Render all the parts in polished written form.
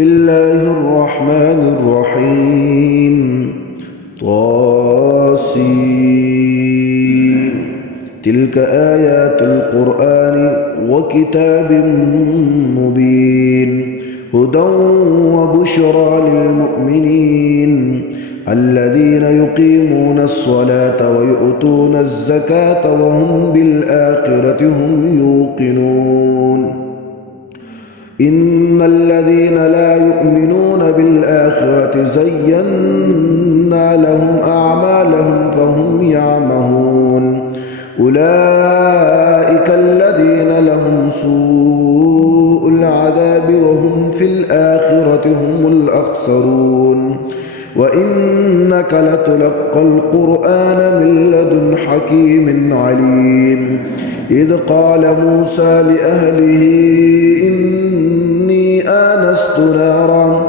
بسم الله الرحمن الرحيم طاسين تلك آيات القرآن وكتاب مبين هدى وبشرى للمؤمنين الذين يقيمون الصلاة ويؤتون الزكاة وهم بالآخرة هم يوقنون إن الذين لا يؤمنون بالآخرة زينا لهم أعمالهم فهم يعمهون أولئك الذين لهم سوء العذاب وهم في الآخرة هم الأخسرون وإنك لتلقى القرآن من لدن حكيم عليم إذ قال موسى لأهله إني آنست نارا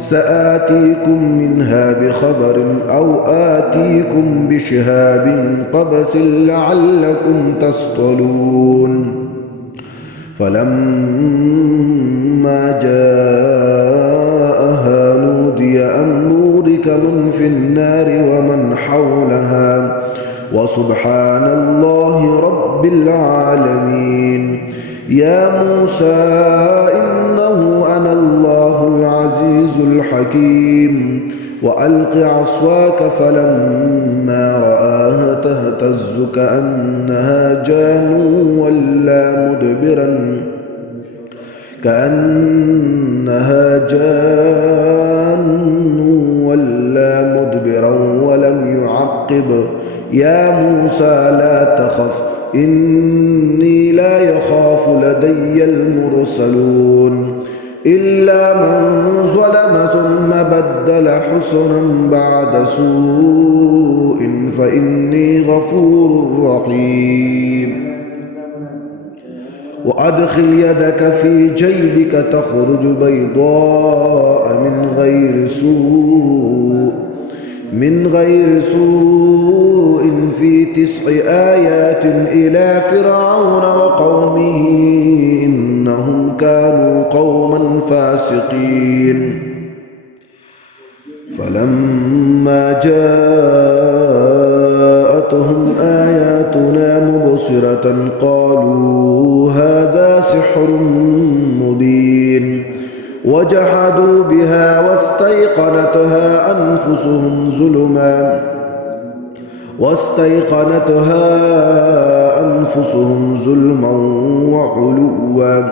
سآتيكم منها بخبر أو آتيكم بشهاب قبس لعلكم تصطلون فلما جاءها نودي أن بورك من في النار ومن حولها وسبحان الله رب العالمين يا موسى إنه أنا الله العزيز الحكيم وألق عصاك فلما رآها تهتز كأنها جان ولا مدبرا ولم يعقب يا موسى لا تخف إني لا يخاف لدي المرسلون إلا من ظلم ثم بدل حسنا بعد سوء فإني غفور رحيم وأدخل يدك في جيبك تخرج بيضاء من غير سوء في 9 آيات إلى فرعون وقومه إنهم كانوا قوما فاسقين فلما جاءتهم آياتنا مبصرة قالوا هذا سحر مبين وجحدوا بها واستيقنتها أنفسهم ظلما وعلوا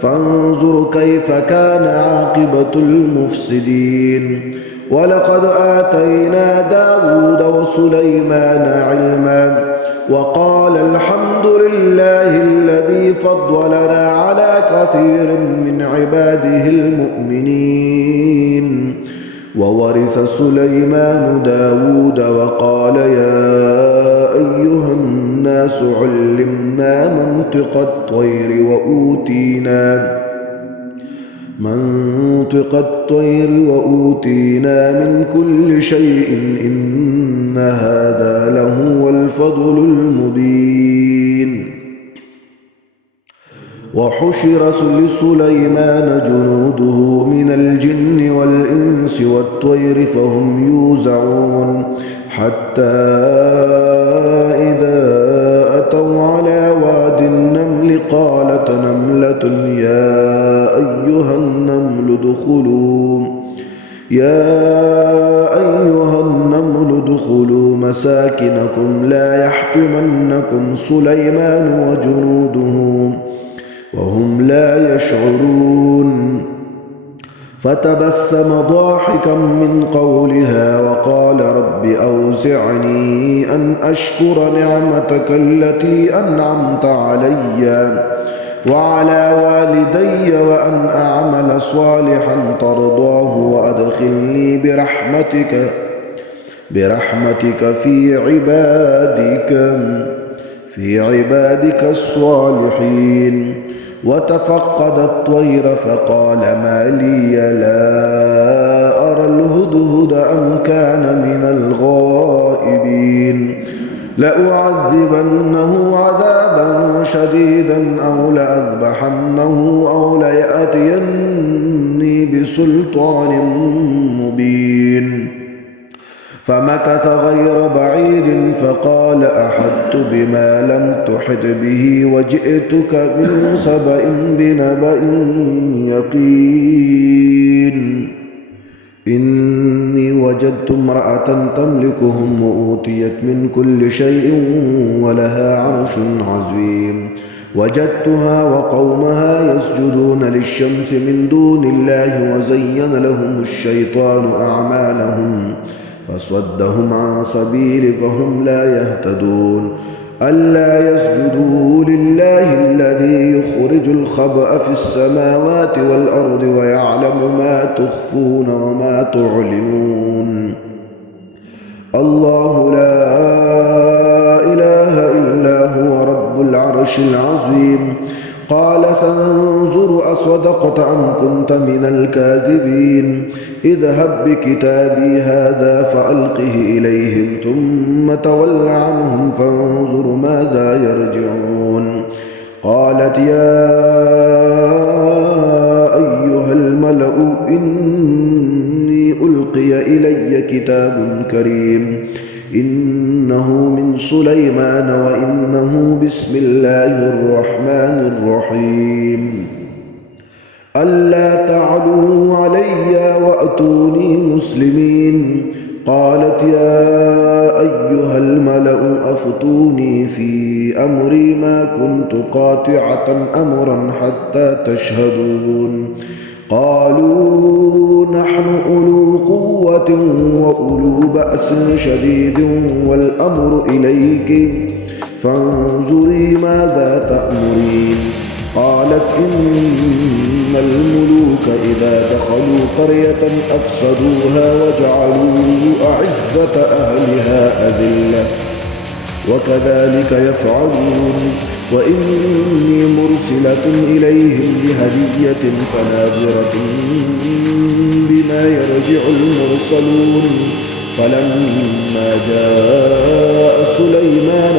فانظر كيف كان عاقبة المفسدين ولقد آتينا داود وسليمان علما وقال الحمد لله الذي فضلنا على كثير من عباده المؤمنين وورث سليمان داود وقال يا أيها الناس علمنا منطق الطير وأوتينا من كل شيء إن هذا لهو الفضل المبين وحشر لسليمان جنوده من الجن والإنس والطير فهم يوزعون حتى إذا أتوا على واد النمل قالت نملة يا أيها النمل ادخلوا مساكنكم لا يحطمنكم سليمان وجنوده وهم لا يشعرون فتبسم ضاحكا من قولها وقال رب أوزعني أن أشكر نعمتك التي أنعمت علي وعلى والدي وأن أعمل صالحا ترضاه وأدخلني برحمتك في عبادك الصالحين وتفقد الطير فقال ما لي لا أرى الهدهد أم كان من الغائبين لأعذبنه عذابا شديدا أو لأذبحنه أو ليأتيني سلطان مبين. فمكث غير بعيد فقال أحطت بما لم تحط به وجئتك من سبأ بنبأ يقين. إني وجدت امرأة تملكهم وأوتيت من كل شيء ولها عرش عظيم. وجدتها وقومها يسجدون للشمس من دون الله وزين لهم الشيطان أعمالهم فصدهم عن سبيل فهم لا يهتدون. ألا يسجدوا لله الذي يخرج الخبأ في السماوات والأرض ويعلم ما تخفون وما تعلنون. الله لا إله إلا هو رب العرش العظيم. قال فانظر أصدقت أم كنت من الكاذبين. اذهب بكتابي هذا فألقه إليهم ثم تول عنهم فانظر ماذا يرجعون. قالت يا أيها الملأ إني ألقي إلي كتاب كريم إنه من سليمان وإنه بسم الله الرحمن الرحيم. ألا تعلوا علي وأتوني مسلمين. قالت يا أيها الملأ أفتوني في أمري ما كنت قاطعة أمرا حتى تشهدون. قالوا نحن أولو قوة وأولو بأس شديد والأمر إليك فانظري ماذا تأمرين. قالت إن الملوك إذا دخلوا قرية أفسدوها وجعلوا أعزة أهلها أذلة وكذلك يفعلون. وإني مرسلة إليهم بهدية فناظرة بما يرجع المرسلون. فلما جاء سليمان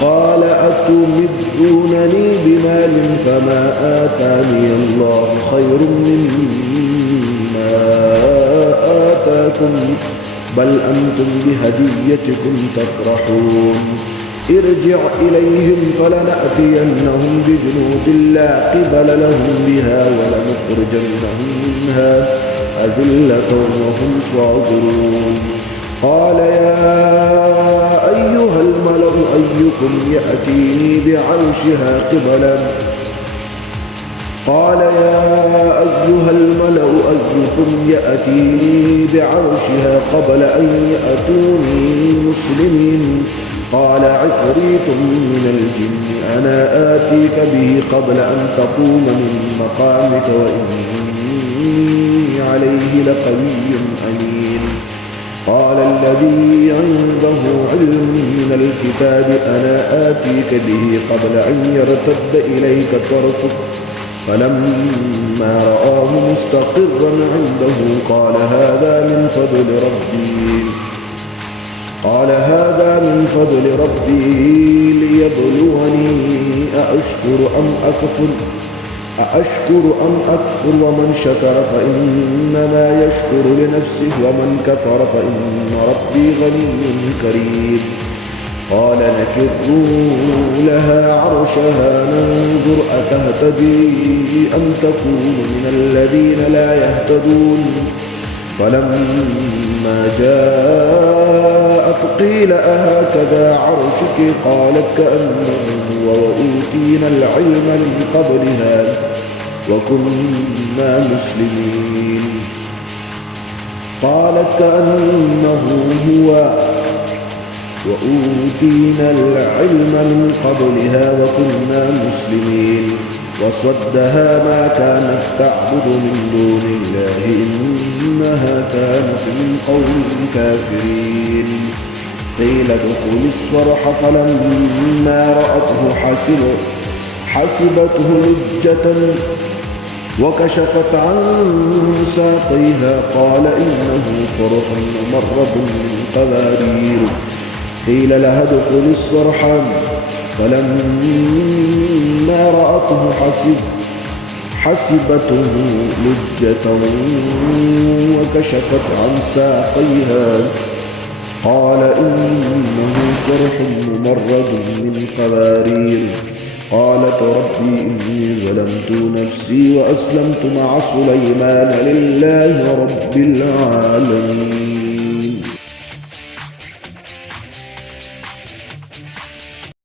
قال أتمدونني بمال فما آتاني الله خير مما آتاكم بل أنتم بهديتكم تفرحون. ارجع إليهم فلنأتينهم بجنود لا قبل لهم بها ولنخرجنهم منها أذلة وهم صاغرون. قال يا أيها الملأ أيكم يأتيني بعرشها قبلا قبل أن يأتوني مسلمين. قال عفريت من الجن أنا آتيك به قبل أن تقوم من مقامك وإني عليه لقوي أمين. قال الذي عنده علم من الكتاب أنا آتيك به قبل أن يرتد إليك طرفك فلما رآه مستقرا عنده قال هذا من فضل ربي ليبلوني أأشكر أم أكفر ومن شكر فإنما يشكر لنفسه ومن كفر فإن ربي غني كريم. قال نكروا لها عرشها ننظر أتهتدي أم تكون من الذين لا يهتدون. فلما جاءت قيل أهكذا عرشك قالت كأنه وأوتينا العلم من قبلها وكنا مسلمين. قالت كأنه هو وأوتينا العلم من قبلها وكنا مسلمين. وصدها ما كانت تعبد من دون الله إنها كانت من قوم كافرين. قيل ادخل الصرح فلما رأته حسبته لجة وكشفت عن ساقيها قال إنه صرح ممرد من قوارير. قيل لها ادخل الصرح فلما رأته حسبته لجة وكشفت عن ساقيها قال إنه صرح ممرد من قوارير قالت ربي إني ظلمت نفسي وأسلمت مع سليمان لله رب العالمين